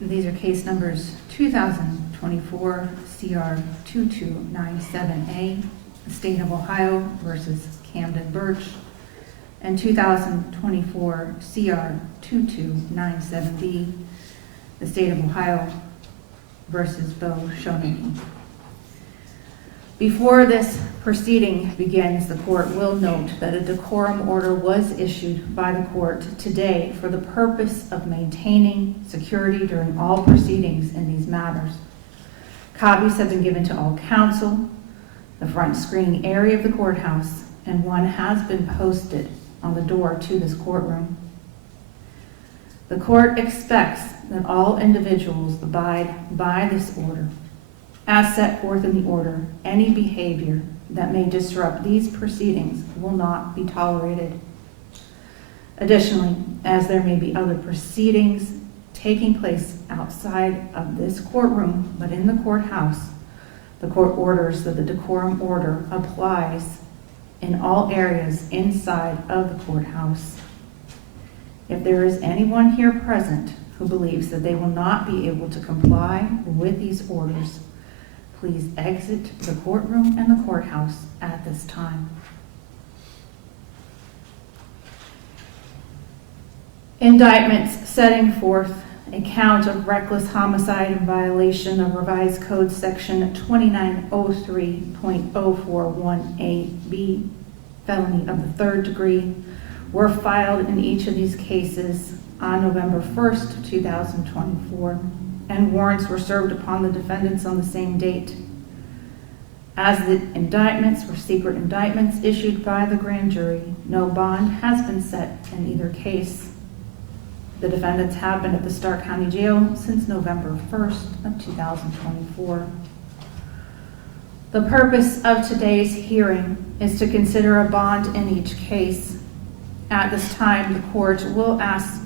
These are case numbers 2024 CR 2297A, the State of Ohio versus Camden Birch, and 2024 CR 2297B, the State of Ohio versus Bo Shoneki. Before this proceeding begins, the court will note that a decorum order was issued by the court today for the purpose of maintaining security during all proceedings in these matters. Copies have been given to all counsel, the front screening area of the courthouse, and one has been posted on the door to this courtroom. The court expects that all individuals abide by this order. As set forth in the order, any behavior that may disrupt these proceedings will not be tolerated. Additionally, as there may be other proceedings taking place outside of this courtroom, but in the courthouse, the court orders that the decorum order applies in all areas inside of the courthouse. If there is anyone here present who believes that they will not be able to comply with these orders, please exit the courtroom and the courthouse at this time. Indictments setting forth a count of reckless homicide in violation of Revised Code Section 2903.041A(b), felony of the third degree, were filed in each of these cases on November 1st, 2024. And warrants were served upon the defendants on the same date. As the indictments were secret indictments issued by the grand jury, no bond has been set in either case. The defendants have been at the Stark County Jail since November 1st of 2024. The purpose of today's hearing is to consider a bond in each case. At this time, the court will ask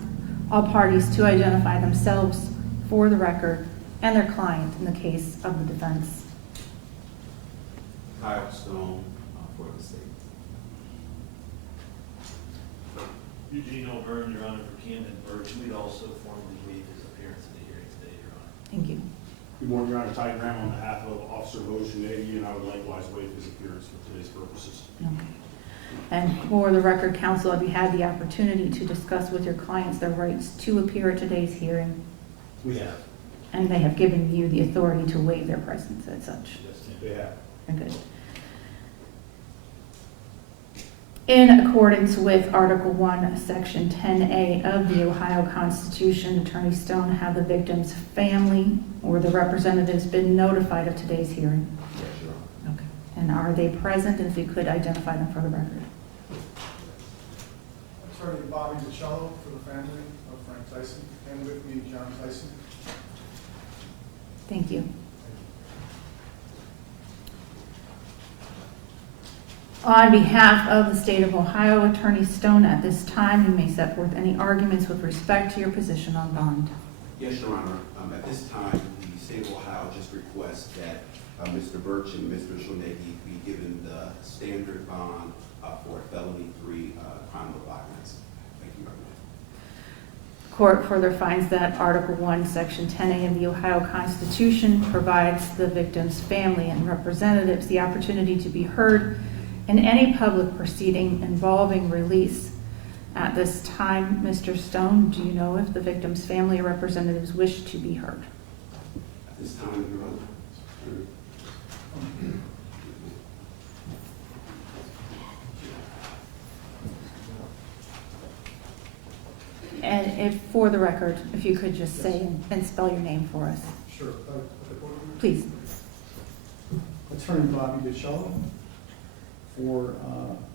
all parties to identify themselves for the record and their client in the case of the defense. Kyle Stone for the state. Eugene O'Byrne, Your Honor, for Canton Birch. We'd also formally waive his appearance at the hearing today, Your Honor. Thank you. Good morning, Your Honor. Ty Graham on behalf of Officer Bo Shoneki, and I would likewise waive his appearance for today's purposes. Okay. And for the record, counsel, have you had the opportunity to discuss with your clients their rights to appear at today's hearing? We have. And they have given you the authority to waive their presence as such? Yes, they have. Very good. In accordance with Article 1, Section 10A of the Ohio Constitution, Attorney Stone, have the victim's family or the representatives been notified of today's hearing? Yes, Your Honor. Okay. And are they present? And if you could identify them for the record. Attorney Bobby DiCello for the family of Frank Tyson, and with me, John Tyson. Thank you. On behalf of the State of Ohio, Attorney Stone, at this time, you may set forth any arguments with respect to your position on bond. Yes, Your Honor. At this time, the state of Ohio just requests that Mr. Birch and Mr. Shoneki be given the standard bond for felony 3 crime of violence. Thank you very much. Court further finds that Article 1, Section 10A of the Ohio Constitution provides the victim's family and representatives the opportunity to be heard in any public proceeding involving release. At this time, Mr. Stone, do you know if the victim's family or representatives wish to be heard? At this time, Your Honor. And if, for the record, if you could just say and spell your name for us. Sure. Please. Attorney Bobby DiCello for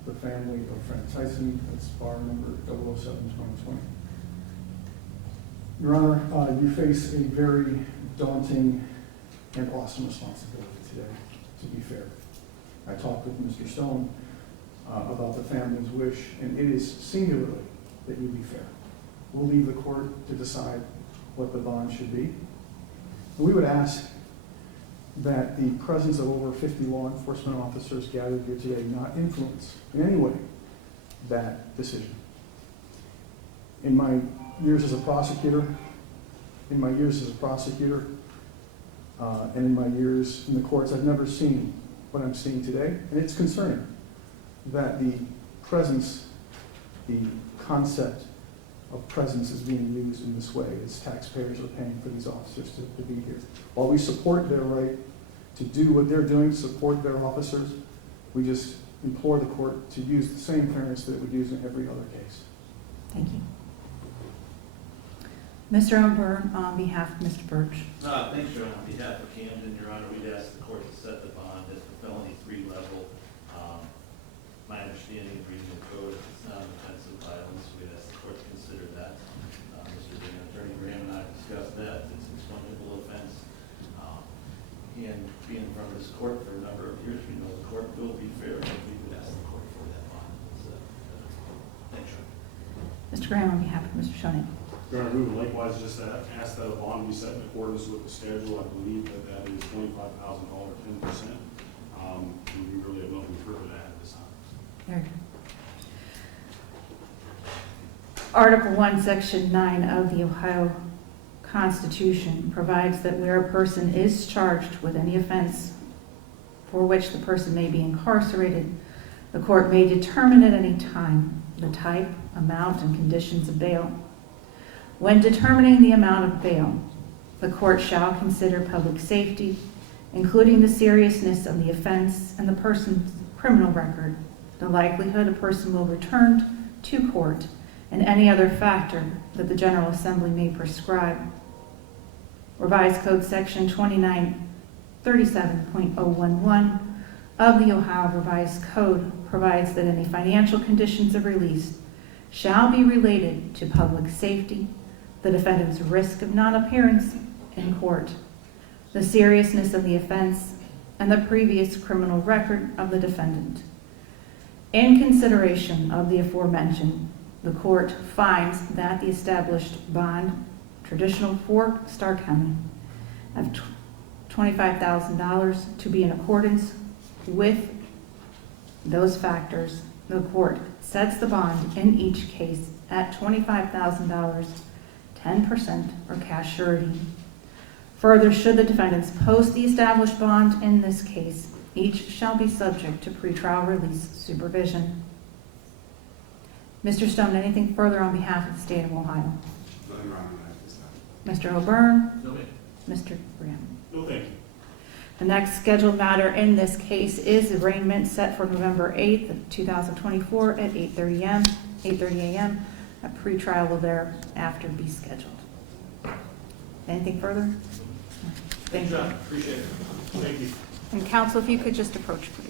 the family of Frank Tyson. That's bar number 007-2020. Your Honor, you face a very daunting and awesome responsibility today, to be fair. I talked with Mr. Stone about the family's wish, and it is singularly that you be fair. We'll leave the court to decide what the bond should be. We would ask that the presence of over 50 law enforcement officers gathered here today not influence in any way that decision. In my years as a prosecutor, in my years as a prosecutor and in my years in the courts, I've never seen what I'm seeing today. And it's concerning that the presence, the concept of presence is being used in this way as taxpayers are paying for these officers to be here. While we support their right to do what they're doing, support their officers, we just implore the court to use the same fairness that it would use in every other case. Thank you. Mr. O'Byrne, on behalf of Mr. Birch. Thanks, Your Honor. On behalf of Canton, Your Honor, we'd ask the court to set the bond at the felony 3 level. My understanding of reading the code, if it's not an offensive violence, we'd ask the court to consider that. Attorney Graham and I have discussed that. It's an expungable offense. And being in front of this court for a number of years, we know the court will be fair, and we would ask the court for that bond. Thanks, Your Honor. Mr. Graham, on behalf of Mr. Schoening. Your Honor, we would likewise just ask that a bond be set in accordance with the schedule. I believe that is $25,000, 10%. We really have nothing further to add at this time. Very good. Article 1, Section 9 of the Ohio Constitution provides that where a person is charged with any offense for which the person may be incarcerated, the court may determine at any time the type, amount, and conditions of bail. When determining the amount of bail, the court shall consider public safety, including the seriousness of the offense and the person's criminal record, the likelihood a person will return to court, and any other factor that the General Assembly may prescribe. Revised Code Section 2937.011 of the Ohio Revised Code provides that any financial conditions of release shall be related to public safety, the defendant's risk of non-appearance in court, the seriousness of the offense, and the previous criminal record of the defendant. In consideration of the aforementioned, the court finds that the established bond, traditional for Starr County, of $25,000 to be in accordance with those factors. The court sets the bond in each case at $25,000, 10% or cash surety. Further, should the defendants post the established bond in this case, each shall be subject to pretrial release supervision. Mr. Stone, anything further on behalf of the state of Ohio? No, Your Honor, not at this time. Mr. O'Byrne? No, ma'am. Mr. Graham? No, thank you. The next scheduled matter in this case is arraignment set for November 8th, 2024 at 8:30 a.m. A pretrial will thereafter be scheduled. Anything further? Thank you. Appreciate it. Thank you. And counsel, if you could just approach, please.